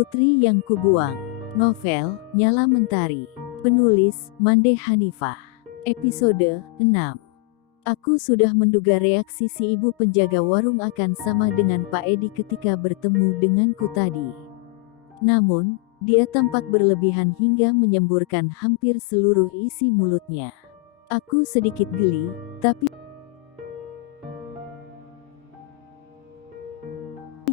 Putri yang Kubuang. Novel, Nyala Mentari. Penulis, Mande Hanifah. Episode 6. Aku sudah menduga reaksi si ibu penjaga warung akan sama dengan Pak Edi ketika bertemu denganku tadi. Namun, dia tampak berlebihan hingga menyemburkan hampir seluruh isi mulutnya. Aku sedikit geli, tapi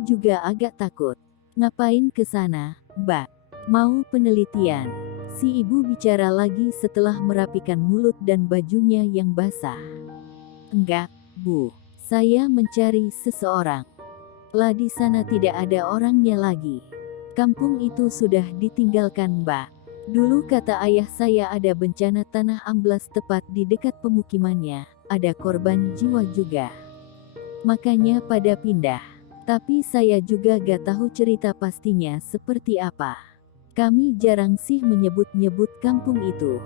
juga agak takut. Ngapain ke sana, Mbak? Mau penelitian? Si ibu bicara lagi setelah merapikan mulut dan bajunya yang basah. Enggak, Bu. Saya mencari seseorang. Lah di sana tidak ada orangnya lagi. Kampung itu sudah ditinggalkan, Mbak. Dulu kata ayah saya ada bencana tanah amblas tepat di dekat pemukimannya. Ada korban jiwa juga. Makanya pada pindah. Tapi saya juga gak tahu cerita pastinya seperti apa. Kami jarang sih menyebut-nyebut kampung itu.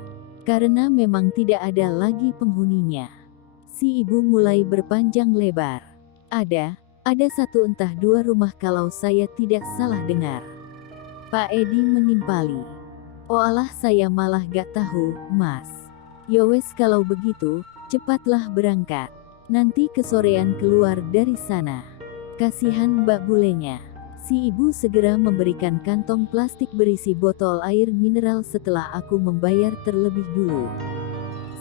Karena memang tidak ada lagi penghuninya. Si ibu mulai berpanjang lebar. Ada satu entah dua rumah kalau saya tidak salah dengar. Pak Edi menimpali. Oalah saya malah gak tahu, Mas. Yowes kalau begitu, cepatlah berangkat. Nanti kesorean keluar dari sana. Kasihan Mbak Bulenya. Si ibu segera memberikan kantong plastik berisi botol air mineral setelah aku membayar terlebih dulu.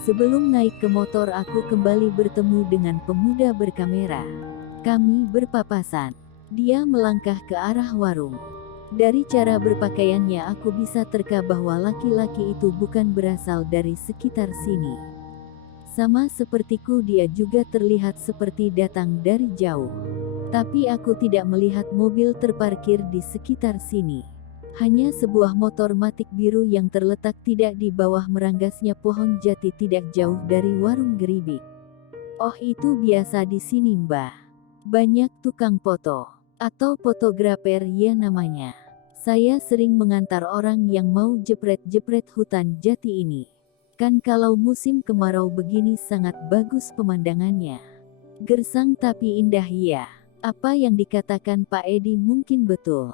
Sebelum naik ke motor aku kembali bertemu dengan pemuda berkamera. Kami berpapasan. Dia melangkah ke arah warung. Dari cara berpakaiannya aku bisa terka bahwa laki-laki itu bukan berasal dari sekitar sini. Sama sepertiku dia juga terlihat seperti datang dari jauh. Tapi aku tidak melihat mobil terparkir di sekitar sini. Hanya sebuah motor matic biru yang terletak tidak di bawah meranggasnya pohon jati tidak jauh dari warung geribik. Oh itu biasa di sini Mbah. Banyak tukang foto. Atau fotografer ya namanya. Saya sering mengantar orang yang mau jepret-jepret hutan jati ini. Kan kalau musim kemarau begini sangat bagus pemandangannya. Gersang tapi indah ya. Apa yang dikatakan Pak Edi mungkin betul.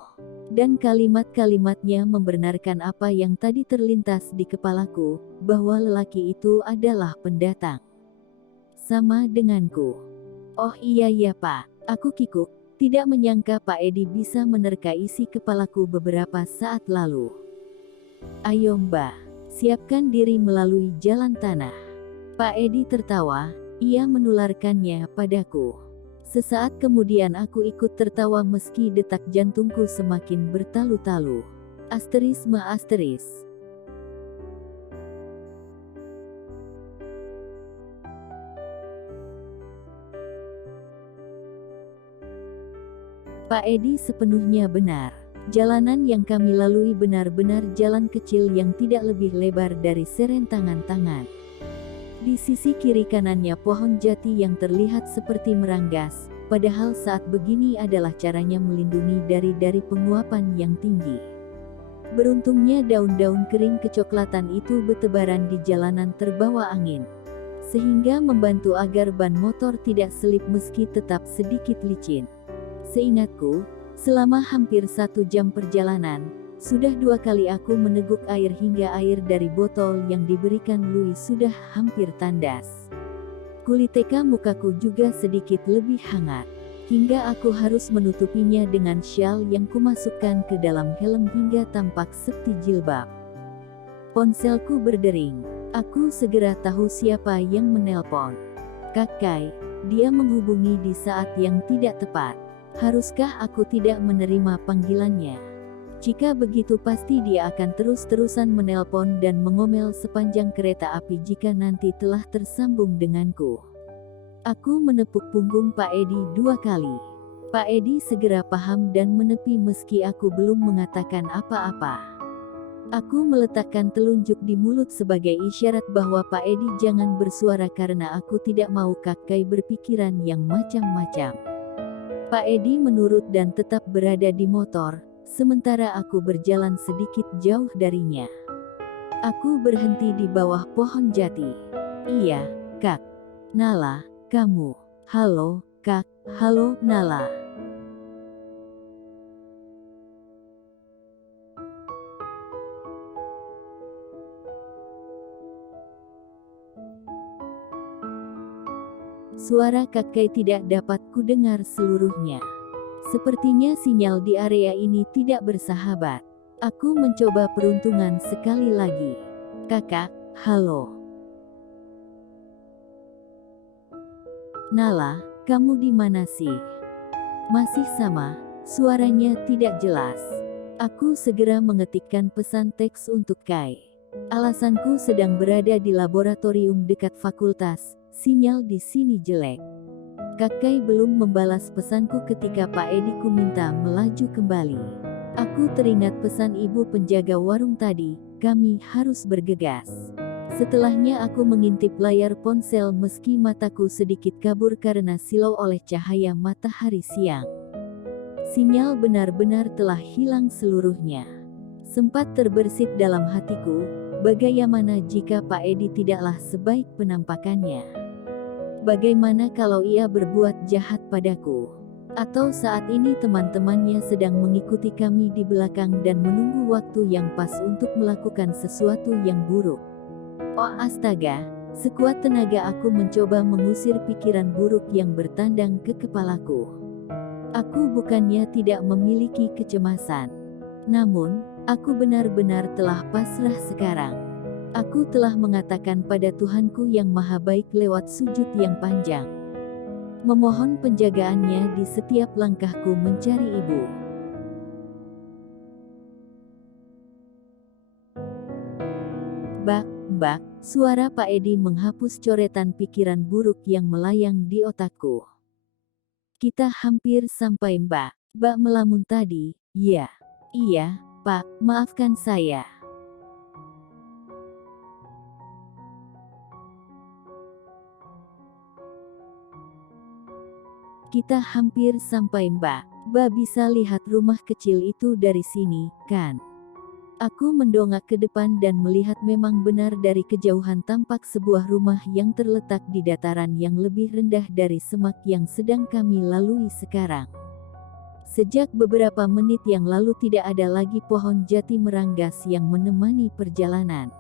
Dan kalimat-kalimatnya membenarkan apa yang tadi terlintas di kepalaku, bahwa lelaki itu adalah pendatang. Sama denganku. Oh iya ya Pak, aku kikuk, tidak menyangka Pak Edi bisa menerka isi kepalaku beberapa saat lalu. Ayo Mbak, siapkan diri melalui jalan tanah. Pak Edi tertawa, ia menularkannya padaku. Sesaat kemudian aku ikut tertawa meski detak jantungku semakin bertalu-talu. Asterisme asteris. Pak Edi sepenuhnya benar. Jalanan yang kami lalui benar-benar jalan kecil yang tidak lebih lebar dari serentangan tangan. Di sisi kiri kanannya pohon jati yang terlihat seperti meranggas, padahal saat begini adalah caranya melindungi dari penguapan yang tinggi. Beruntungnya daun-daun kering kecoklatan itu bertebaran di jalanan terbawa angin, sehingga membantu agar ban motor tidak selip meski tetap sedikit licin. Seingatku, selama hampir 1 jam perjalanan, sudah 2 kali aku meneguk air hingga air dari botol yang diberikan Louis sudah hampir tandas. Kuliteka mukaku juga sedikit lebih hangat, hingga aku harus menutupinya dengan syal yang kumasukkan ke dalam helm hingga tampak sekti jilbab. Ponselku berdering. Aku segera tahu siapa yang menelpon. Kakai, dia menghubungi di saat yang tidak tepat. Haruskah aku tidak menerima panggilannya? Jika begitu pasti dia akan terus-terusan menelpon dan mengomel sepanjang kereta api jika nanti telah tersambung denganku. Aku menepuk punggung Pak Edi 2 kali. Pak Edi segera paham dan menepi meski aku belum mengatakan apa-apa. Aku meletakkan telunjuk di mulut sebagai isyarat bahwa Pak Edi jangan bersuara karena aku tidak mau Kakai berpikiran yang macam-macam. Pak Edi menurut dan tetap berada di motor. Sementara aku berjalan sedikit jauh darinya. Aku berhenti di bawah pohon jati. Iya, Kak. Nala, kamu. Halo, Kak. Halo, Nala. Suara kakek tidak dapat kudengar seluruhnya. Sepertinya sinyal di area ini tidak bersahabat. Aku mencoba peruntungan sekali lagi. Kakak, halo. Nala, kamu di mana sih? Masih sama, suaranya tidak jelas. Aku segera mengetikkan pesan teks untuk Kai. Alasanku sedang berada di laboratorium dekat fakultas, sinyal di sini jelek. Kakek belum membalas pesanku ketika Pak Ediku minta melaju kembali. Aku teringat pesan ibu penjaga warung tadi, kami harus bergegas. Setelahnya aku mengintip layar ponsel meski mataku sedikit kabur karena silau oleh cahaya matahari siang. Sinyal benar-benar telah hilang seluruhnya. Sempat terbersit dalam hatiku, bagaimana jika Pak Edi tidaklah sebaik penampakannya? Bagaimana kalau ia berbuat jahat padaku? Atau saat ini teman-temannya sedang mengikuti kami di belakang dan menunggu waktu yang pas untuk melakukan sesuatu yang buruk. Oh astaga, sekuat tenaga aku mencoba mengusir pikiran buruk yang bertandang ke kepalaku. Aku bukannya tidak memiliki kecemasan. Namun, aku benar-benar telah pasrah sekarang. Aku telah mengatakan pada Tuhanku yang Maha Baik lewat sujud yang panjang. Memohon penjagaannya di setiap langkahku mencari ibu. Bak, suara Pak Edi menghapus coretan pikiran buruk yang melayang di otakku. Kita hampir sampai Mbak melamun tadi, ya. Iya, Pak, maafkan saya. Kita hampir sampai Mbak bisa lihat rumah kecil itu dari sini, kan? Aku mendongak ke depan dan melihat memang benar dari kejauhan tampak sebuah rumah yang terletak di dataran yang lebih rendah dari semak yang sedang kami lalui sekarang. Sejak beberapa menit yang lalu tidak ada lagi pohon jati meranggas yang menemani perjalanan.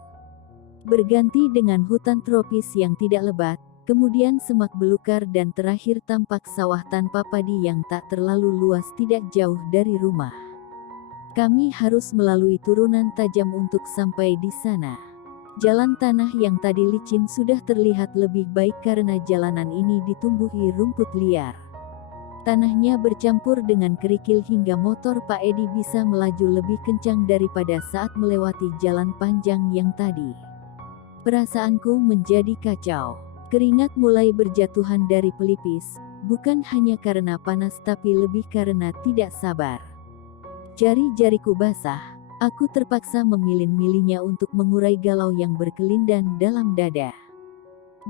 Berganti dengan hutan tropis yang tidak lebat, kemudian semak belukar dan terakhir tampak sawah tanpa padi yang tak terlalu luas tidak jauh dari rumah. Kami harus melalui turunan tajam untuk sampai di sana. Jalan tanah yang tadi licin sudah terlihat lebih baik karena jalanan ini ditumbuhi rumput liar. Tanahnya bercampur dengan kerikil hingga motor Pak Edi bisa melaju lebih kencang daripada saat melewati jalan panjang yang tadi. Perasaanku menjadi kacau. Keringat mulai berjatuhan dari pelipis, bukan hanya karena panas tapi lebih karena tidak sabar. Jari-jariku basah, aku terpaksa memilih-milihnya untuk mengurai galau yang berkelindan dalam dada.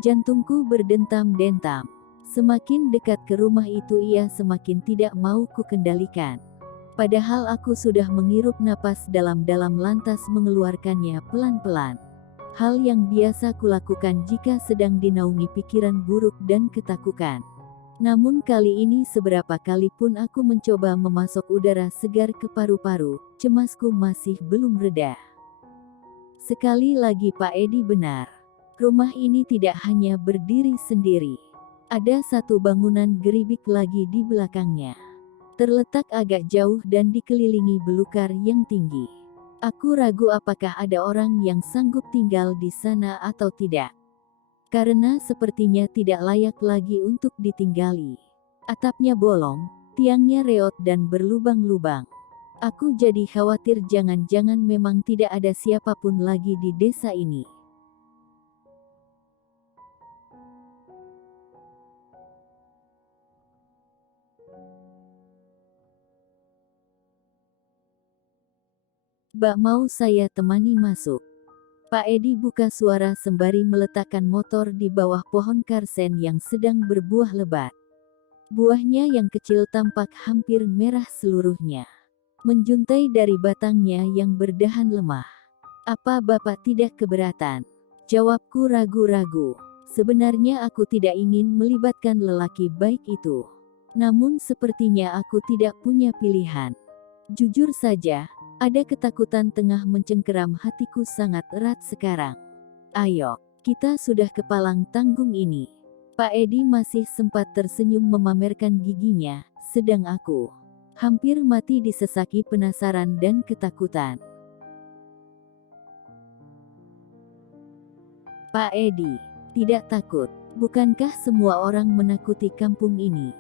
Jantungku berdentam-dentam. Semakin dekat ke rumah itu ia semakin tidak mau kukendalikan. Padahal aku sudah menghirup napas dalam-dalam lantas mengeluarkannya pelan-pelan. Hal yang biasa kulakukan jika sedang dinaungi pikiran buruk dan ketakutan. Namun kali ini seberapa kali pun aku mencoba memasok udara segar ke paru-paru, cemasku masih belum reda. Sekali lagi Pak Edi benar. Rumah ini tidak hanya berdiri sendiri. Ada satu bangunan geribik lagi di belakangnya. Terletak agak jauh dan dikelilingi belukar yang tinggi. Aku ragu apakah ada orang yang sanggup tinggal di sana atau tidak. Karena sepertinya tidak layak lagi untuk ditinggali. Atapnya bolong, tiangnya reot dan berlubang-lubang. Aku jadi khawatir jangan-jangan memang tidak ada siapapun lagi di desa ini. Mbak mau saya temani masuk? Pak Edi buka suara sembari meletakkan motor di bawah pohon karsen yang sedang berbuah lebat. Buahnya yang kecil tampak hampir merah seluruhnya. Menjuntai dari batangnya yang berdahan lemah. Apa Bapak tidak keberatan? Jawabku ragu-ragu. Sebenarnya aku tidak ingin melibatkan lelaki baik itu. Namun sepertinya aku tidak punya pilihan. Jujur saja, ada ketakutan tengah mencengkeram hatiku sangat erat sekarang. Ayo, kita sudah ke palang tanggung ini. Pak Edi masih sempat tersenyum memamerkan giginya, sedang aku hampir mati disesaki penasaran dan ketakutan. Pak Edi, tidak takut. Bukankah semua orang menakuti kampung ini?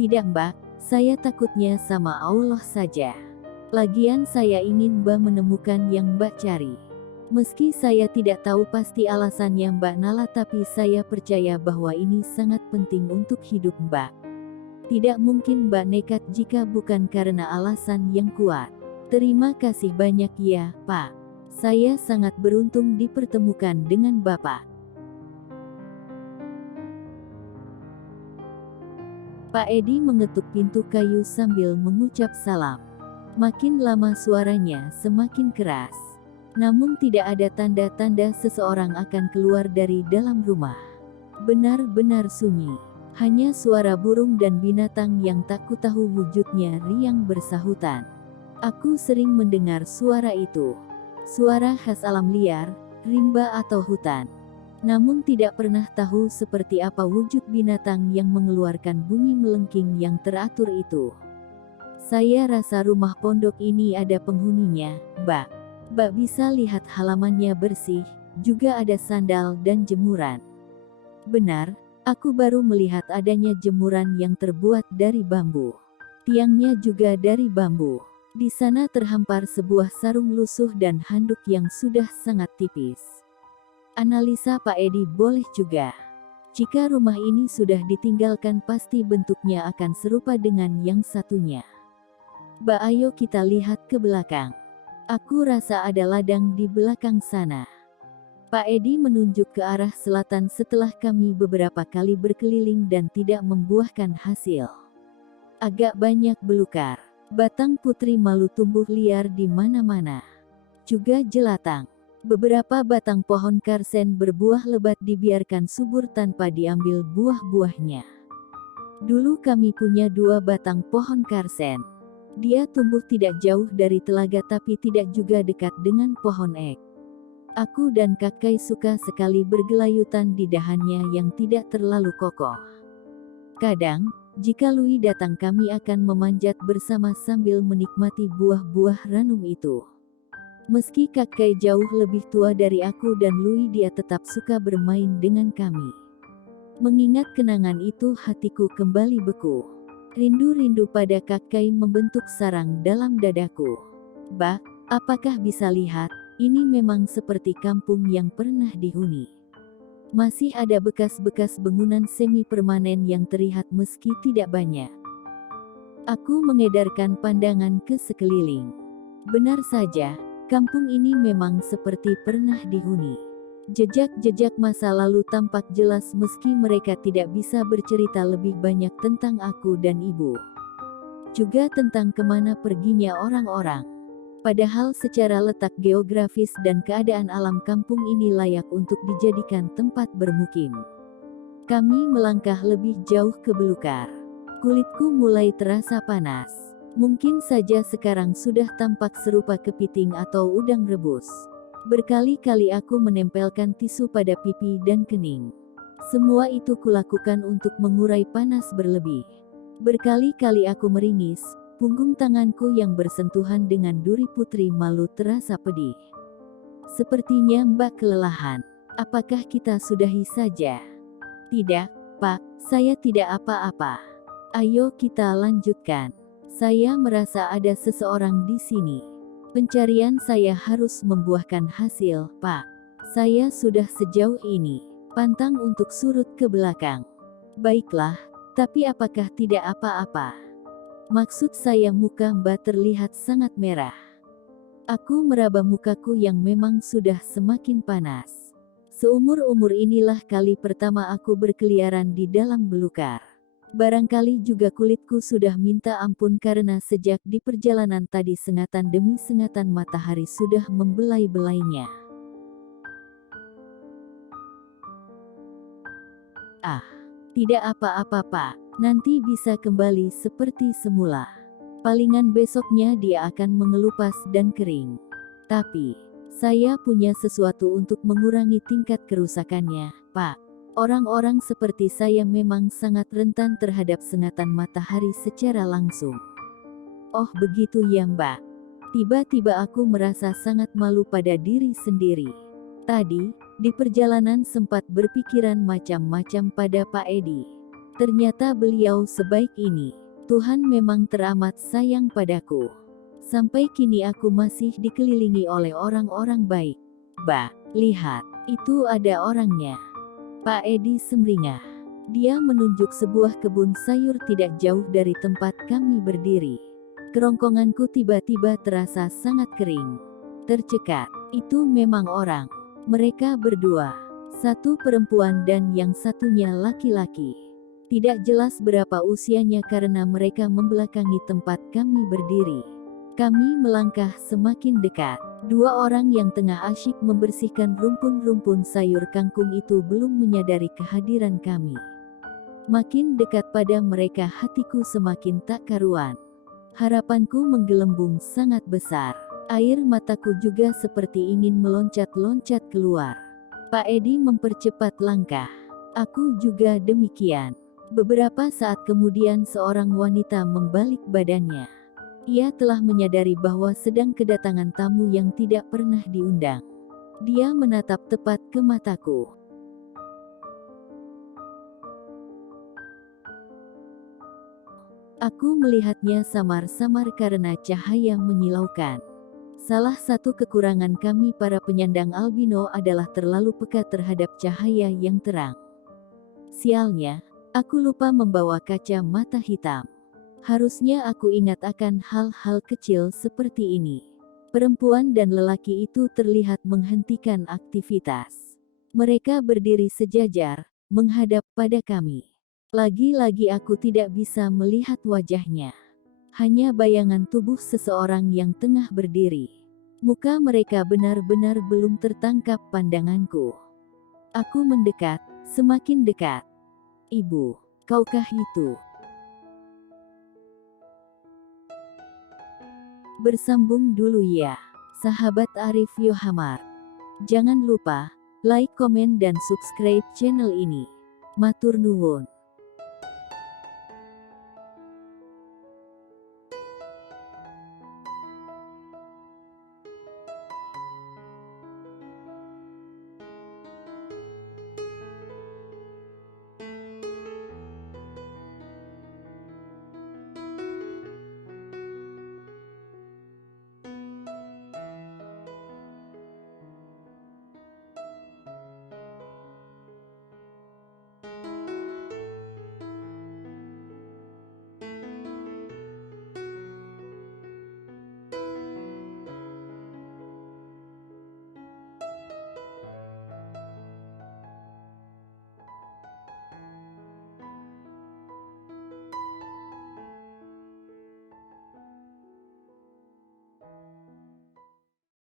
Tidak Mbak, saya takutnya sama Allah saja. Lagian saya ingin Mbak menemukan yang Mbak cari. Meski saya tidak tahu pasti alasannya Mbak Nala, tapi saya percaya bahwa ini sangat penting untuk hidup Mbak. Tidak mungkin Mbak nekat jika bukan karena alasan yang kuat. Terima kasih banyak ya, Pak. Saya sangat beruntung dipertemukan dengan Bapak. Pak Edi mengetuk pintu kayu sambil mengucap salam. Makin lama suaranya semakin keras. Namun tidak ada tanda-tanda seseorang akan keluar dari dalam rumah. Benar-benar sunyi. Hanya suara burung dan binatang yang tak kutahu wujudnya riang bersahutan. Aku sering mendengar suara itu. Suara khas alam liar, rimba atau hutan. Namun tidak pernah tahu seperti apa wujud binatang yang mengeluarkan bunyi melengking yang teratur itu. Saya rasa rumah pondok ini ada penghuninya, Mbak. Mbak bisa lihat halamannya bersih, juga ada sandal dan jemuran. Benar, aku baru melihat adanya jemuran yang terbuat dari bambu. Tiangnya juga dari bambu. Di sana terhampar sebuah sarung lusuh dan handuk yang sudah sangat tipis. Analisa Pak Edi boleh juga. Jika rumah ini sudah ditinggalkan pasti bentuknya akan serupa dengan yang satunya. Mbak, ayo kita lihat ke belakang. Aku rasa ada ladang di belakang sana. Pak Edi menunjuk ke arah selatan setelah kami beberapa kali berkeliling dan tidak membuahkan hasil. Agak banyak belukar. Batang putri malu tumbuh liar di mana-mana. Juga jelatang. Beberapa batang pohon karsen berbuah lebat dibiarkan subur tanpa diambil buah-buahnya. Dulu kami punya 2 batang pohon karsen. Dia tumbuh tidak jauh dari telaga tapi tidak juga dekat dengan pohon ek. Aku dan kakek suka sekali bergelayutan di dahannya yang tidak terlalu kokoh. Kadang, jika Lui datang kami akan memanjat bersama sambil menikmati buah-buah ranum itu. Meski kakek jauh lebih tua dari aku dan Lui, dia tetap suka bermain dengan kami. Mengingat kenangan itu hatiku kembali beku. Rindu-rindu pada kakek membentuk sarang dalam dadaku. Bah, apakah bisa lihat, ini memang seperti kampung yang pernah dihuni. Masih ada bekas-bekas bangunan semi permanen yang terlihat meski tidak banyak. Aku mengedarkan pandangan ke sekeliling. Benar saja, kampung ini memang seperti pernah dihuni. Jejak-jejak masa lalu tampak jelas meski mereka tidak bisa bercerita lebih banyak tentang aku dan ibu. Juga tentang kemana perginya orang-orang. Padahal secara letak geografis dan keadaan alam kampung ini layak untuk dijadikan tempat bermukim. Kami melangkah lebih jauh ke belukar. Kulitku mulai terasa panas. Mungkin saja sekarang sudah tampak serupa kepiting atau udang rebus. Berkali-kali aku menempelkan tisu pada pipi dan kening. Semua itu kulakukan untuk mengurai panas berlebih. Berkali-kali aku meringis, punggung tanganku yang bersentuhan dengan duri putri malu terasa pedih. Sepertinya Mbak kelelahan. Apakah kita sudahi saja? Tidak, Pak, saya tidak apa-apa. Ayo kita lanjutkan. Saya merasa ada seseorang di sini. Pencarian saya harus membuahkan hasil, Pak. Saya sudah sejauh ini pantang untuk surut ke belakang. Baiklah, tapi apakah tidak apa-apa? Maksud saya muka Mbak terlihat sangat merah. Aku meraba mukaku yang memang sudah semakin panas. Seumur-umur inilah kali pertama aku berkeliaran di dalam belukar. Barangkali juga kulitku sudah minta ampun karena sejak di perjalanan tadi sengatan demi sengatan matahari sudah membelai-belainya. Ah, tidak apa-apa Pak, nanti bisa kembali seperti semula. Palingan besoknya dia akan mengelupas dan kering. Tapi, saya punya sesuatu untuk mengurangi tingkat kerusakannya, Pak. Orang-orang seperti saya memang sangat rentan terhadap sengatan matahari secara langsung. Oh begitu ya Mbak. Tiba-tiba aku merasa sangat malu pada diri sendiri. Tadi, di perjalanan sempat berpikiran macam-macam pada Pak Edi. Ternyata beliau sebaik ini. Tuhan memang teramat sayang padaku. Sampai kini aku masih dikelilingi oleh orang-orang baik. Bah, lihat, itu ada orangnya. Pak Edi semringah. Dia menunjuk sebuah kebun sayur tidak jauh dari tempat kami berdiri. Kerongkonganku tiba-tiba terasa sangat kering. Tercekat, itu memang orang. Mereka berdua. Satu perempuan dan yang satunya laki-laki. Tidak jelas berapa usianya karena mereka membelakangi tempat kami berdiri. Kami melangkah semakin dekat. Dua orang yang tengah asyik membersihkan rumpun-rumpun sayur kangkung itu belum menyadari kehadiran kami. Makin dekat pada mereka hatiku semakin tak karuan. Harapanku menggelembung sangat besar. Air mataku juga seperti ingin meloncat-loncat keluar. Pak Edi mempercepat langkah. Aku juga demikian. Beberapa saat kemudian seorang wanita membalik badannya. Ia telah menyadari bahwa sedang kedatangan tamu yang tidak pernah diundang. Dia menatap tepat ke mataku. Aku melihatnya samar-samar karena cahaya menyilaukan. Salah satu kekurangan kami para penyandang albino adalah terlalu peka terhadap cahaya yang terang. Sialnya, aku lupa membawa kaca mata hitam. Harusnya aku ingat akan hal-hal kecil seperti ini. Perempuan dan lelaki itu terlihat menghentikan aktivitas. Mereka berdiri sejajar, menghadap pada kami. Lagi-lagi aku tidak bisa melihat wajahnya. Hanya bayangan tubuh seseorang yang tengah berdiri. Muka mereka benar-benar belum tertangkap pandanganku. Aku mendekat, semakin dekat. Ibu, kaukah itu? Bersambung dulu ya, sahabat Arif Yohamar. Jangan lupa, like, komen dan subscribe channel ini. Matur nuwun.